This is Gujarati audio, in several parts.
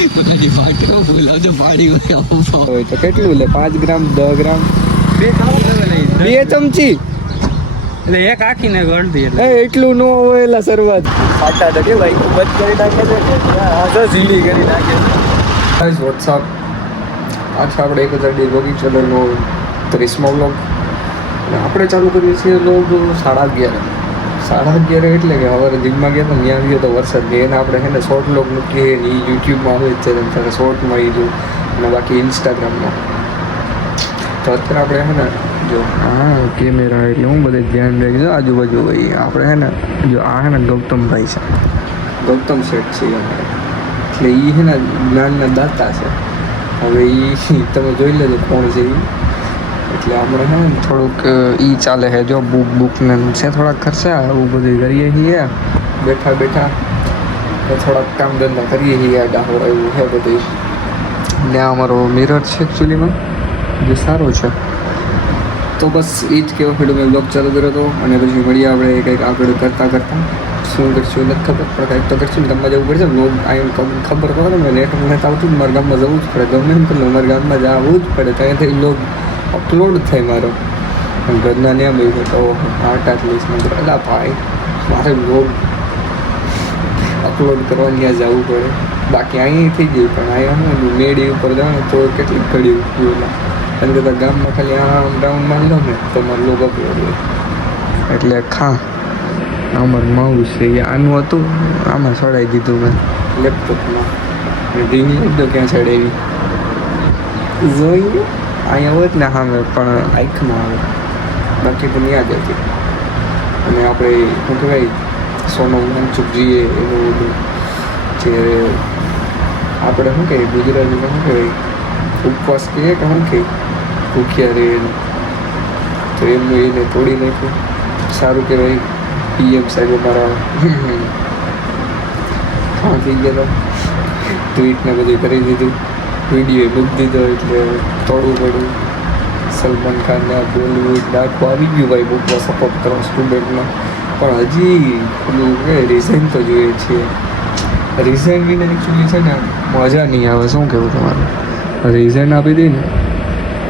તો કેટલું લે 5 ગ્રામ 10 ગ્રામ 2 ચમચી એટલે એક આખીને ગળદી એટલે એટલું ન હોય એલા શરૂઆત ફાટા તો કે ભાઈ બંધ કરી નાખે છે ઝીડી કરી નાખે છે વોટ્સઅપ આજ આપણે 1000 બ્લોગિંગ ચેનલનો 30મો બ્લોગ આપણે ચાલુ કરીએ છીએ લોગ 11:30 એટલે કે હવે જીમમાં ગયા તો ત્યાં ગયો તો વરસાદ ગયો એને આપણે છે ને શોર્ટ બ્લોગ મૂકીએ એ યુટ્યુબમાં આવે જ છે ત્યારે શોર્ટમાં એ જો અને બાકી ઇન્સ્ટાગ્રામમાં તો અત્યારે આપણે છે ને જો હા કેમેરા એટલે હું બધે ધ્યાન રાખજો આજુબાજુ ભાઈ આપણે છે ને જો આ છે ને ગૌતમભાઈ છે ગૌતમ શેઠ છે અમારે એટલે એ છે ને જ્ઞાનના દાતા છે હવે એ તમે જોઈ લેજો કોણ છે એ એટલે આપણે છે ને થોડુંક એ ચાલે છે જો બુકને છે થોડાક ખર્ચા એવું બધું કરીએ છીએ બેઠા બેઠા તો થોડાક કામ ધંધા કરીએ છીએ ડાહોર એવું છે બધું ને અમારો મિરર છે એકચ્યુઅલીમાં જે સારો છે તો બસ એ જ કેવો ફીડો મેં બ્લોગ ચાલુ કર્યો હતો અને પછી મળીએ આપણે કંઈક આગળ કરતાં શું કરશું નથી ખબર પણ કંઈક તો કરશું ને ગામમાં જવું પડશે બ્લોગ ખબર પડે ને નેટ નથી આવતું મારા ગામમાં જવું જ પડે ગમે એમ કરી મારા ગામમાં જવું જ પડે ત્યાંથી બ્લોગ અપલોડ થાય મારો ઘરના ને ભાઈ તો આટ લીસ્ટમાં એટલે ભાઈ મારે બ્લોગ અપલોડ કરવા ત્યાં જવું પડે બાકી અહીં થઈ ગયું પણ અહીંયા હું મેડી ઉપર જાઉં તો કેટલીક ઘડી ઉપયોગમાં અને કદાચ ગામમાં ખાલી આમ રાઉન્ડ મારી લો ને તો મારું લોગ અપલોડ હોય એટલે અમારું માઉસ છે એ આનું હતું આમાં ચડાવી દીધું મેં લેપટોપમાં ડ્રીમ લીધો ક્યાં ચડાવી જોઈ અહીંયા હોય જ ને સામે પણ આંખમાં આવે બાકી તો યાદ હતી અને આપણે શું કહેવાય સોનમ વાંગચુક જઈએ એનું બધું જે આપણે શું કહીએ ગુજરાતીમાં શું કહેવાય ઉપવાસ કહીએ કે શું કહીએ ભૂખ્યા રહે તો એમનું એને તોડી નાખ્યું સારું કહેવાય પીએમ સાહેબ અમારા ખાં થઈ ગયેલો ટ્વીટને બધું કરી દીધું વિડીયો મૂકી દીધો એટલે તોડવું પડ્યું સલમાન ખાનને બોલિવૂડ ડાકું આવી ગયું ભાઈ બુકમાં સપોર્ટ કરવા સ્ટુડન્ટમાં પણ હજી પેલું કે રિઝાઇન તો જોઈએ છીએ રિઝાઇન વિના એકચ્યુઅલી છે ને મજા નહીં આવે શું કહેવું તમારું રિઝાઇન આપી દઈએ ને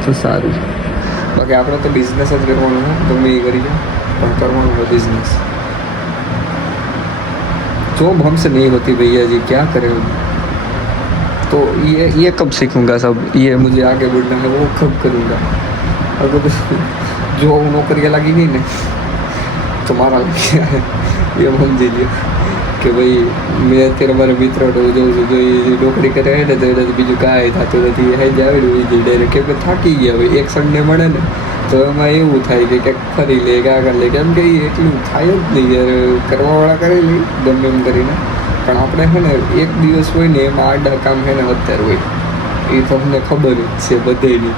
તો સારું બાકી આપણે તો બિઝનેસ જ કરવાનું હોય ગમે એ કરી પણ કરવાનું હોય बिजनेस जॉब हमसे नहीं होती भैया जी क्या करें तो ये कब सीखूंगा सब ये मुझे आगे बढ़ना है वो कब करूँगा अगर जो नौकरियाँ लगी गई ने तो मारा लग गया है ये समझ लीजिए कि भाई मैं અત્યારે મારા મિત્ર જોઉં છું જો એ નોકરી કરે ને તો એનાથી બીજું કાંઈ થતું નથી એ જાવેલું એ ડાયરેક્ટ કેમ કે થાકી ગયા હોય એક સન્ડે મળે ને તો એમાં એવું થાય કે ક્યાંક ફરી લે ક્યાં કરી લે કેમ કે એ એટલું થાય જ નહીં યાર કરવાવાળા કરી લે ગમે એમ કરીને પણ આપણે છે ને એક દિવસ હોય ને એમાં આડા કામ છે ને અત્યારે હોય એ તમને ખબર જ છે બધેની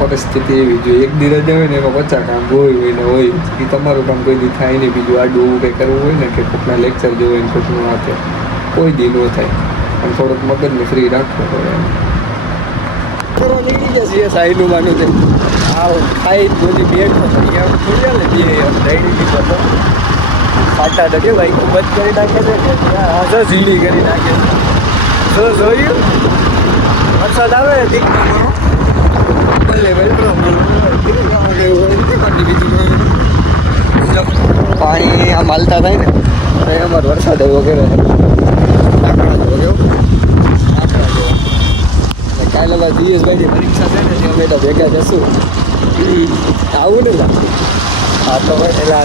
પરિસ્થિતિ એવી જોઈએ એક દિવસ આવે ને એમાં 50 કામ હોય ને હોય એ તમારું કામ કોઈ દી થાય નહીં બીજું આડું કંઈ કરવું હોય ને કે કોઈકના લેક્ચર જોવે ને કોઈકનું હાથે કોઈ દી ન થાય પણ થોડુંક મગજને ફ્રી રાખવું પડે એમ કરો નીકળી જશે એ સાઈડનું માનું છે આ ખાઈ બધી બેડ થઈ જાય ને બે ડાયરી હતો ફાટા તો કે ભાઈ બંધ કરી નાખે છે ને હા ઝીડી કરી નાખે તો જોયું વરસાદ આવે દીકરા પાણી આમ હાલતા થાય ને તો અમારો વરસાદ એવો કરે કાકડા જેવો કેવો કાકડા જેવો કાલે બાદ દિયેશભાઈની પરીક્ષા છે ને તે અમે તો ભેગા જશું આવું ને હા તો એટલે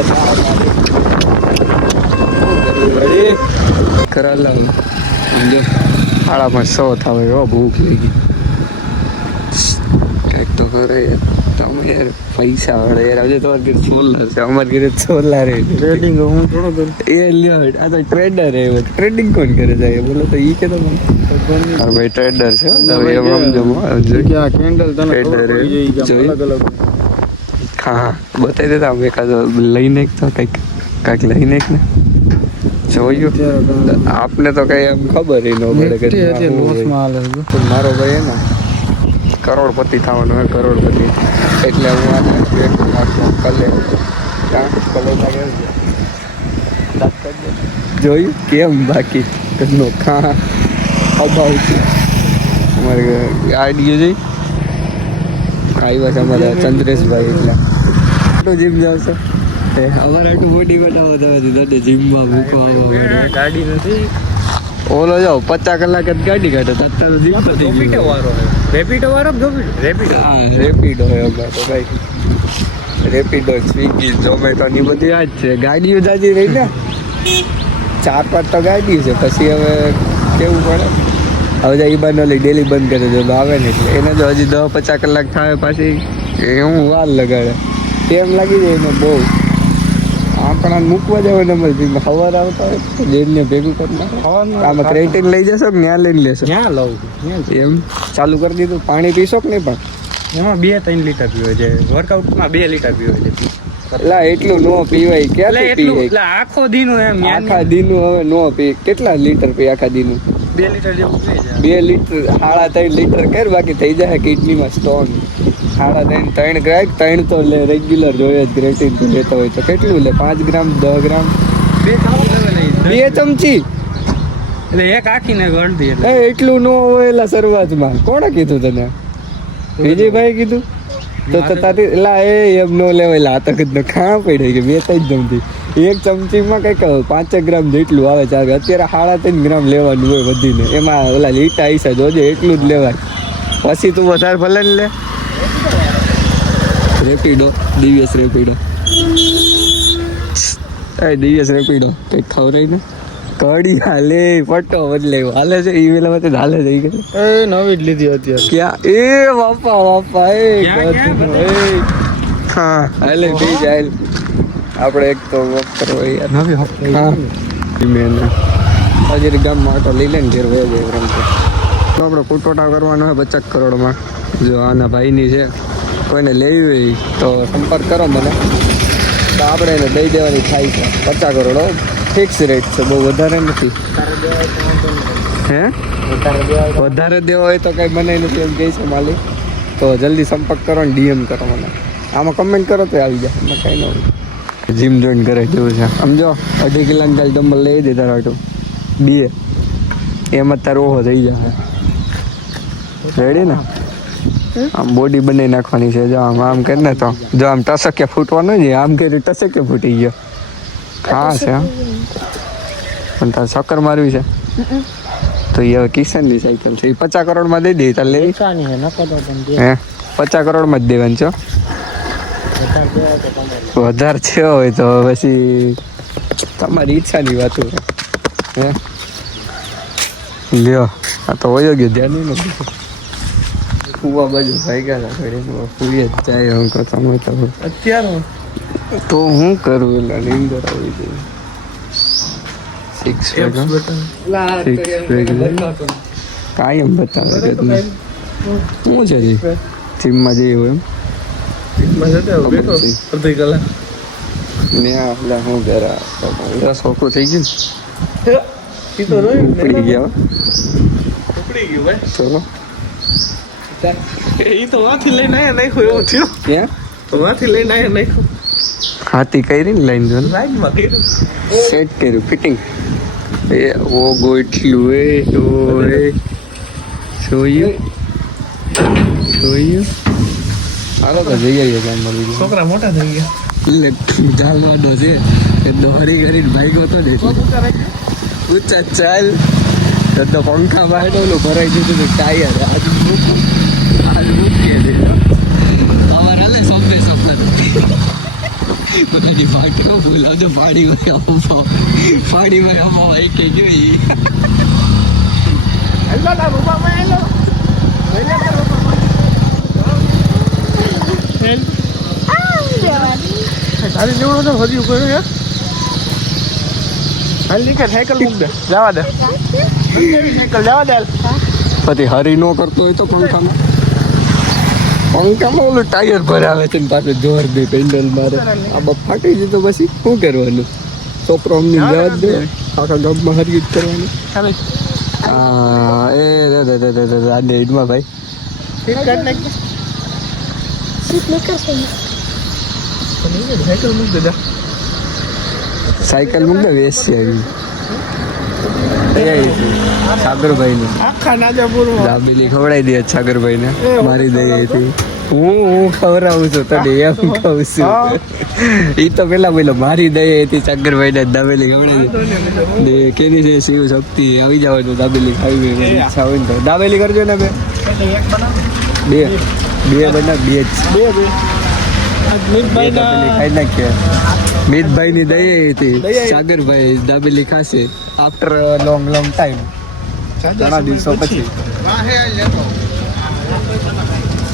કરાલા સમજો 5:30 થાવે હો ભૂખ લાગી તો કરે તમે યાર પૈસા વડે યાર આજે તમારે ઘરે સોલર છે અમારે ઘરે સોલર છે ટ્રેડિંગ હું થોડો કરું એ લ્યો આ તો ટ્રેડર છે ટ્રેડિંગ કોણ કરે છે બોલો તો ઈ કે તો અરે ભાઈ ટ્રેડર છે હવે એમ સમજો કે આ કેન્ડલ તને ટ્રેડર છે અલગ અલગ હા બતાવી દેતા અમે એકાદ લઈને તો કંઈક લઈને ને જોયું આપને તો કઈ એમ ખબર ન પડે કે મારો ભાઈ હે ને કરોડપતિ થવાનું હોય કરોડપતિ એટલે હું કલે જોયું કેમ બાકી ઘરનો અભાવ છે અમારે ગાડીઓ જઈ આવ્યા છે અમારા ચંદ્રેશભાઈ એટલે તો જીમ જાવશે અમારે આટલું બોડી બતાવો તમે જીમમાં મૂકો ગાડી નથી ઓલો જાઓ 50 કલાક જ ગાડી કાઢે અત્યારે જીમ પતી રેપિડો વાળો રેપિડો હા રેપિડો હોય અમારે તો ભાઈ રેપિડો સ્વિગી ઝોમેટો ની બધી આ જ છે ગાડીઓ જાજી રહી ને 4-5 તો ગાડી છે પછી હવે કેવું પડે હવે જે ઈબાનો લઈ ડેલી બંધ કરે જો આવે ને એટલે એને જો હજી 10-50 કલાક થાય પછી હું વાર લગાડે ટેમ લાગી જાય એને બહુ આપણા મૂકવા જવા નંબર સવાર આવતા હોય તો જેને ભેગું કરી નાખો આમાં ક્રેટિન લઈ જશો કે ત્યાં લઈને લેશો ક્યાં લઉં એમ ચાલુ કરી દીધું પાણી પીશો કે નહીં પણ એમાં 2-3 લીટર પીવે છે વર્કઆઉટમાં 2 લીટર પીવે છે એટલે એટલું નો પીવાય ક્યાંથી પીવાય એટલે આખો દીનું એમ આખા દીનું હવે નો પી કેટલા લીટર પી આખા દીનું 2 લીટર જેવું પીવે છે 2 લીટર 3.5 લીટર કર બાકી થઈ જાય કિડનીમાં સ્ટોન 3.5 ગ્રામ 3 તો લે રેગ્યુલર જોઈએ જ ક્રેટિન લેતો હોય તો કેટલું લે 5 ગ્રામ 10 ગ્રામ 2 ચમચી એટલે એક આખીને ગળદી એટલે એટલું નો હોય એલા શરૂઆતમાં કોણે કીધું તને વિજયભાઈ કીધું તો તારી એલા એમ નો લેવાય આ તક ખા પડી કે 2-3 ચમચી એક ચમચીમાં કંઈક 5 ગ્રામ જેટલું આવે છે અત્યારે 3.5 ગ્રામ લેવાનું હોય વધીને એમાં ઓલા લીટા આઈસા જોજે એટલું જ લેવાય પછી તું વધારે ભલે ને લે રેપિડો દિવ્યસ રેપિડો દિવ્યસ રેપિડો કંઈક ખવડાય ને કડી હાલે પટ્ટો બદલે હાલે છે ઈ વેલામાં હાલે છે ઈ એ નવી જ લીધી અત્યારે ક્યાં એ બાપા હા હાલે બી જાય આપણે એક તો વોક કરવો યાર નવી હા મેન હજી ગામમાં ઓટો લઈ લે ને ઘેર વયો જાય રમતો તો આપણે કુટોટા કરવાનો હોય 50 કરોડમાં જો આના ભાઈની છે કોઈને લેવી હોય તો સંપર્ક કરો મને તો આપણે એને દઈ દેવાની થાય છે 50 કરોડ ફિક્સ રેટ છે બહુ વધારે નથી હે વધારે દેવો હોય તો કંઈ મને નથી એમ કહે છે માલિક તો જલ્દી સંપર્ક કરો ને ડીએમ કરો મને આમાં કમેન્ટ કરો તો આવી જાય એમાં કાંઈ ન હોય જીમ જોઈન કરે જેવું છે સમજો 2.5 કલાક કાલ ડમ્બલ લઈ દે તારા હાટું 2 એમ જ તારો ઓહો થઈ જાય રેડી ને આમ બોડી બનાવી નાખવાની છે જો આમ કરીને તો જો આમ ટસકે ફૂટવાનું છે આમ કરી ટસકે ફૂટી ગયો હા છે પણ તારે ચક્કર મારવી છે તો એ હવે કિશનની સાયકલ છે એ 50 કરોડમાં દઈ દે તારે લેવી હે 50 કરોડમાં જ દેવાની છો વધારે છે હોય તો પછી તમારી ઈચ્છાની વાતો હે લ્યો આ તો વયો ગયો ધ્યાન નહીં નથી ફુવા બાજુ ભાઈ ગયા હતા ફૂઈએ જ જાય હું કહો તમે તો અત્યારે તો હું કરું એટલે નીંદર આવી ગઈ 6 કાયમ બતાવે કે તમે શું છે જી જીમમાં જઈએ એમ અડધી કલાક ને એટલે હું ઘરે સોખું થઈ ગયું ઉપડી ગયા ચલો એ તો વાથી લઈને આયા નાખ્યું એવું થયું ક્યાં તો વાથી લઈને આયા નાખ્યું હાથી કરી ને લાઈન જો લાઈનમાં કર્યું સેટ કર્યું ફિટિંગ એ ઓ ગોઠલું એ ઓ એ જોયું હાલો તો જઈ આવીએ ગામમાં બીજું છોકરા મોટા થઈ ગયા એટલે ગામમાં છે એ દોરી કરીને ભાગ્યો હતો ને એટલે ઊંચા ચાલ તો પંખા બાહેલો ભરાઈ ગયું હતું ટાયર આજ મૂકીએ છે અમારે હાલે સોંપે બધાની ફાટકો બોલાવજો પાણીમાં હવા એક કે જોઈ તારી જેવડો તો હજી ઉપર હે હાલ નીકળ સાયકલ મૂક દે જવા દે સાયકલ જવા દે પછી હરી નો કરતો હોય તો પંખામાં ઓલું ટાયર ભરાવે છે ને પાછું જોર દે પેન્ડલ મારે આ બપ ફાટી જતો પછી શું કરવાનું છોકરો અમને જવા જ દે આખા ગામમાં હરી જ કરવાનું હા એ આને ઈડમાં ભાઈ સાયકલ મૂક દે સાયકલ મૂક દે વેસ્ટ છે દઈ હતી સાગરભાઈને આખા નાજાપુરમાં દાબેલી ખવડાવી દે સાગરભાઈને મારી દઈ હતી હું ખવડાવું છું તને એમ કહું છું એ તો પેલા મારી દઈ હતી સાગરભાઈને દાબેલી ખવડાવી દે કેની છે શિવ શક્તિ આવી જાવ તો દાબેલી ખાવી હોય ઈચ્છા હોય ને તો દાબેલી કરજો ને બે બનાવ બે જ ખાઈ નાખીએ મિતભાઈ ની દઈ હતી સાગરભાઈ દાબેલી ખાશે આફ્ટર લોંગ ટાઈમ ઘણા દિવસો પછી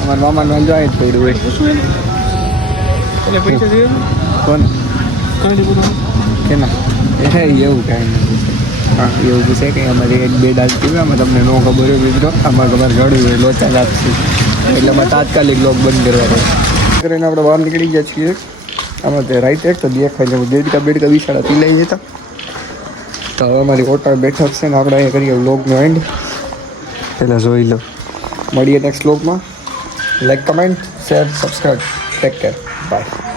અમારા મામાને વાંધો આવી જ પડ્યું હોય કોણ કેના એવું કાંઈ નથી હા એવું પૂછે કે અમારે એક બે દાલ પીવે આમાં તમને ન ખબર હોય મિત્રો આમાં તમારે ઘડું હોય લોચા રાખશું એટલે અમે તાત્કાલિક લોક બંધ કરવા રહે કરીને આપણે બહાર નીકળી ગયા છીએ આમાં તે રાઈટ એક તો દેખાય છે બેડકા વિશાળા પી લઈ જતા તો હવે અમારી હોટલ બેઠક છે ને આપણે અહીંયા કરીએ વ્લોગનો એન્ડ પહેલાં જોઈ લો મળીએ નેક્સ્ટ વ્લોગમાં like comment share subscribe take care bye